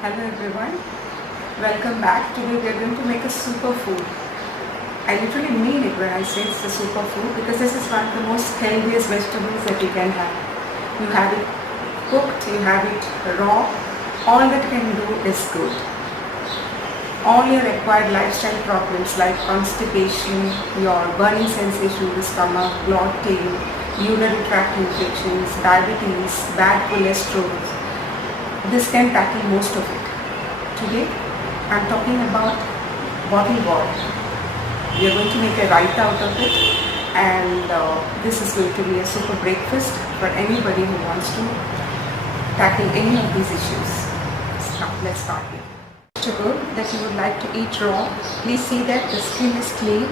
Hello everyone, welcome back. Today we are going to make a superfood. I literally mean it when I say it's a superfood because this is one of the most healthiest vegetables that you can have. You have it cooked, you have it raw, all that can do is good. All your acquired lifestyle problems like constipation, your burning sensation in the stomach, bloating, urinary tract infections, diabetes, bad cholesterol, this can tackle most of it. Today I'm talking about bottle gourd. We are going to make a raita out of it, and this is going to be a super breakfast for anybody who wants to tackle any of these issues. Let's start here. Vegetable that you would like to eat raw, please see that the skin is clean,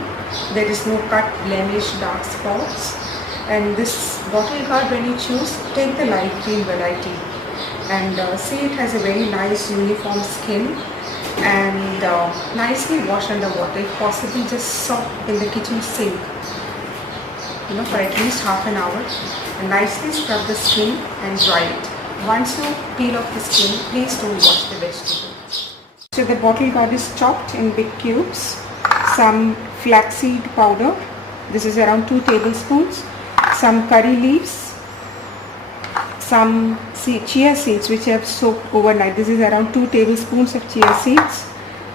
there is no cut, blemish, dark spots, and this bottle gourd, when you choose, take the light green variety. And see, it has a very nice uniform skin, and nicely wash under water, if possible just soak in the kitchen sink, for at least half an hour, and nicely scrub the skin and dry it. Once you peel off the skin, please don't wash the vegetable. So the bottle gourd is chopped in big cubes. Some flaxseed powder, this is around 2 tablespoons, some curry leaves, some chia seeds which I have soaked overnight. This is around 2 tablespoons of chia seeds,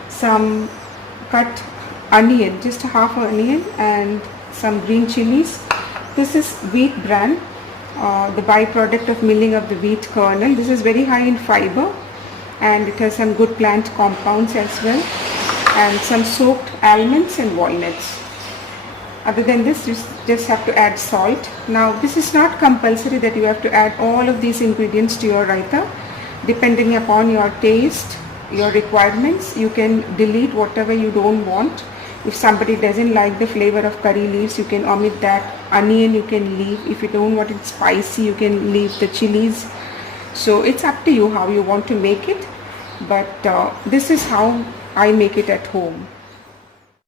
some cut onion, just half an onion, and some green chilies. This is wheat bran, the byproduct of milling of the wheat kernel. This is very high in fiber and it has some good plant compounds as well, and some soaked almonds and walnuts. Other than this, you just have to add salt. Now this is not compulsory that you have to add all of these ingredients to your raita. Depending upon your taste, your requirements, you can delete whatever you don't want. If somebody doesn't like the flavor of curry leaves, you can omit that. Onion you can leave. If you don't want it spicy, you can leave the chilies. So it's up to you how you want to make it, but this is how I make it at home.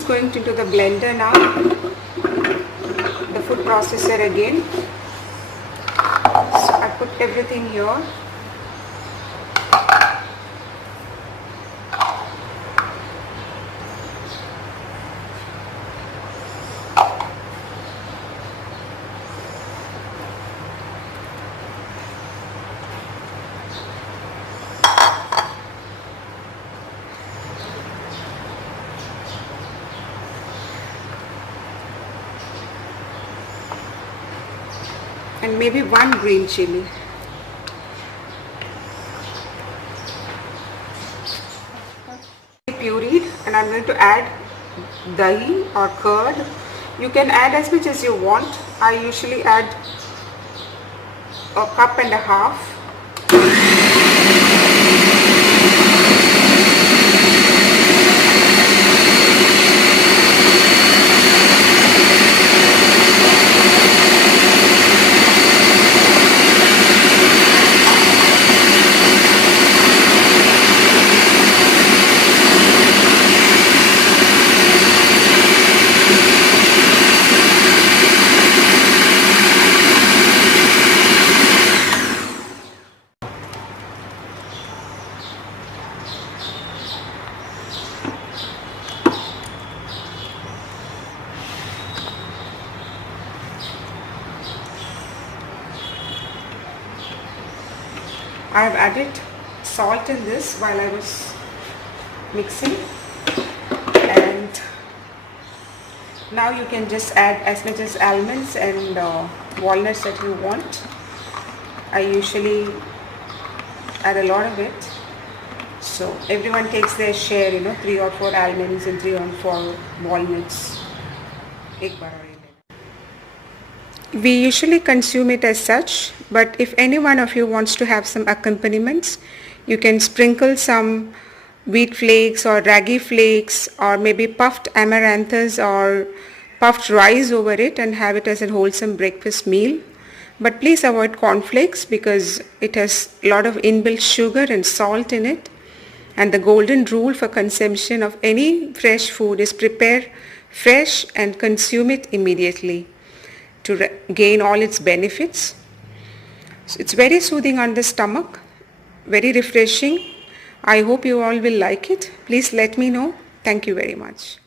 Going into the blender now, the food processor again. So I put everything here. And maybe 1 green chili. Pureed, and I'm going to add dahi or curd. You can add as much as you want. I usually add a cup and a half. I have added salt in this while I was mixing, and now you can just add as much as almonds and walnuts that you want. I usually add a lot of it, so everyone takes their share, 3 or 4 almonds and 3 or 4 walnuts. We usually consume it as such, but if any one of you wants to have some accompaniments, you can sprinkle some wheat flakes or ragi flakes or maybe puffed amaranthus or puffed rice over it and have it as a wholesome breakfast meal. But please avoid cornflakes because it has a lot of inbuilt sugar and salt in it. And the golden rule for consumption of any fresh food is prepare fresh and consume it immediately to gain all its benefits. So it's very soothing on the stomach, very refreshing. I hope you all will like it. Please let me know. Thank you very much.